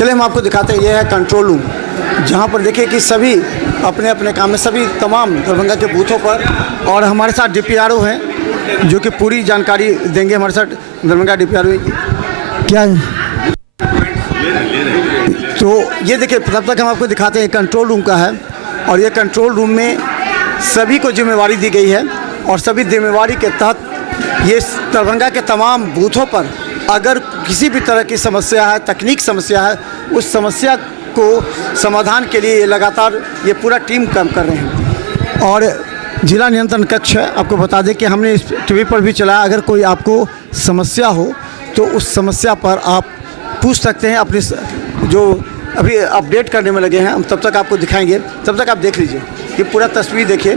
चलिए हम आपको दिखाते हैं, ये है कंट्रोल रूम, जहाँ पर देखिए कि सभी अपने अपने काम में सभी तमाम दरभंगा के बूथों पर, और हमारे साथ डीपीआरओ हैं जो कि पूरी जानकारी देंगे। हमारे साथ दरभंगा डीपीआरओ क्या है, तो ये देखिए तब तक हम आपको दिखाते हैं कंट्रोल रूम का है। और ये कंट्रोल रूम में सभी को जिम्मेवारी दी गई है और सभी जिम्मेवारी के तहत ये दरभंगा के तमाम बूथों पर अगर किसी भी तरह की समस्या है, तकनीक समस्या है, उस समस्या को समाधान के लिए लगातार ये पूरा टीम काम कर रहे हैं। और जिला नियंत्रण कक्ष है, आपको बता दें कि हमने इस टीवी पर भी चलाया, अगर कोई आपको समस्या हो तो उस समस्या पर आप पूछ सकते हैं। अपनी जो अभी अपडेट करने में लगे हैं हम, तब तक आपको दिखाएंगे, तब तक आप देख लीजिए कि पूरा तस्वीर देखिए।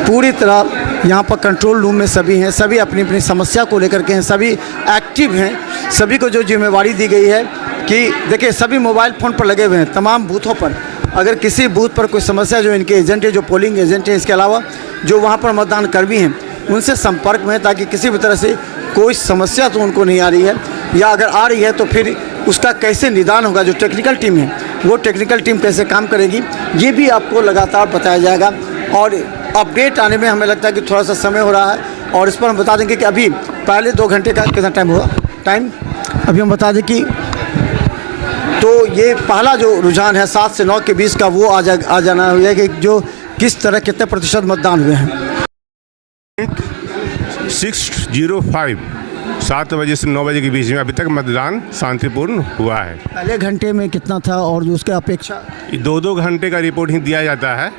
पूरी तरह यहाँ पर कंट्रोल रूम में सभी हैं, सभी अपनी अपनी समस्या को लेकर के हैं, सभी एक्टिव हैं। सभी को जो जिम्मेवारी दी गई है कि देखिए सभी मोबाइल फ़ोन पर लगे हुए हैं तमाम बूथों पर। अगर किसी बूथ पर कोई समस्या, जो इनके एजेंट है, जो पोलिंग एजेंट है, इसके अलावा जो वहाँ पर मतदान कर्मी हैं, उनसे संपर्क में, ताकि किसी भी तरह से कोई समस्या तो उनको नहीं आ रही है, या अगर आ रही है तो फिर उसका कैसे निदान होगा। जो टेक्निकल टीम है वो टेक्निकल टीम कैसे काम करेगी, ये भी आपको लगातार बताया जाएगा। और अपडेट आने में हमें लगता है कि थोड़ा सा समय हो रहा है, और इस पर हम बता देंगे कि अभी पहले 2 घंटे का कितना टाइम हुआ, टाइम अभी हम बता दें कि तो ये पहला जो रुझान है 7 से 9 के बीच का, वो आ जाना है कि जो किस तरह कितने प्रतिशत मतदान हुए हैं। 6:05 7 बजे से 9 बजे के बीच में अभी तक मतदान शांतिपूर्ण हुआ है। पहले घंटे में कितना था और उसके अपेक्षा? 2 घंटे का रिपोर्ट ही दिया जाता है,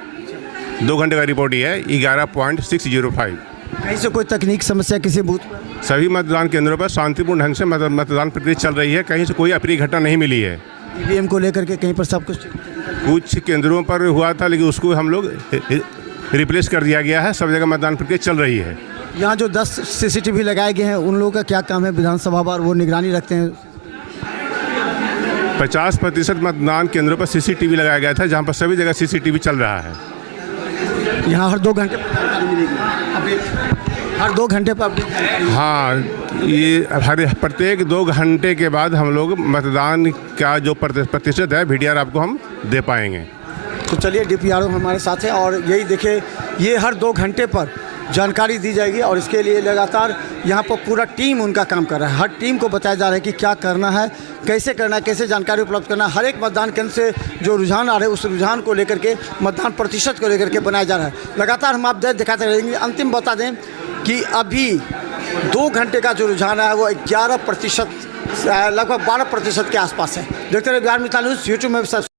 2 घंटे का रिपोर्ट ही है। 11.605। कहीं से कोई तकनीक समस्या किसी बूथ पर? सभी मतदान केंद्रों पर शांतिपूर्ण ढंग से मतदान प्रक्रिया चल रही है, कहीं से कोई अप्रिय घटना नहीं मिली है। ईवीएम को लेकर के कहीं पर सब कुछ केंद्रों पर हुआ था, लेकिन उसको हम लोग रिप्लेस कर दिया गया है। सब जगह मतदान प्रक्रिया चल रही है। यहाँ जो 10 सीसीटीवी लगाए गए हैं, उन लोगों का क्या काम है? विधानसभा पर वो निगरानी रखते हैं। 50% मतदान केंद्रों पर सीसीटीवी लगाया गया था, जहाँ पर सभी जगह सीसीटीवी चल रहा है। यहाँ हर 2 घंटे पर जानकारी मिलेगी, हर 2 घंटे पर अपडेट। हाँ, ये हर प्रत्येक 2 घंटे के बाद हम लोग मतदान का जो प्रतिशत है VDR आपको हम दे पाएंगे। तो चलिए डीपीआरओ हमारे साथ हैं, और यही देखिए ये हर 2 घंटे पर जानकारी दी जाएगी, और इसके लिए लगातार यहाँ पर पूरा टीम उनका काम कर रहा है। हर टीम को बताया जा रहा है कि क्या करना है, कैसे करना है, कैसे जानकारी उपलब्ध करना है। हर एक मतदान केंद्र से जो रुझान आ रहे हैं, उस रुझान को लेकर के, मतदान प्रतिशत को लेकर के बनाया जा रहा है। लगातार हम आप दिखाते रहेंगे। अंतिम बता दें कि अभी 2 घंटे का जो रुझान है वो 11%, लगभग 12% के आसपास है। देखते रहिए बिहार मिसाल न्यूज़ यूट्यूब में।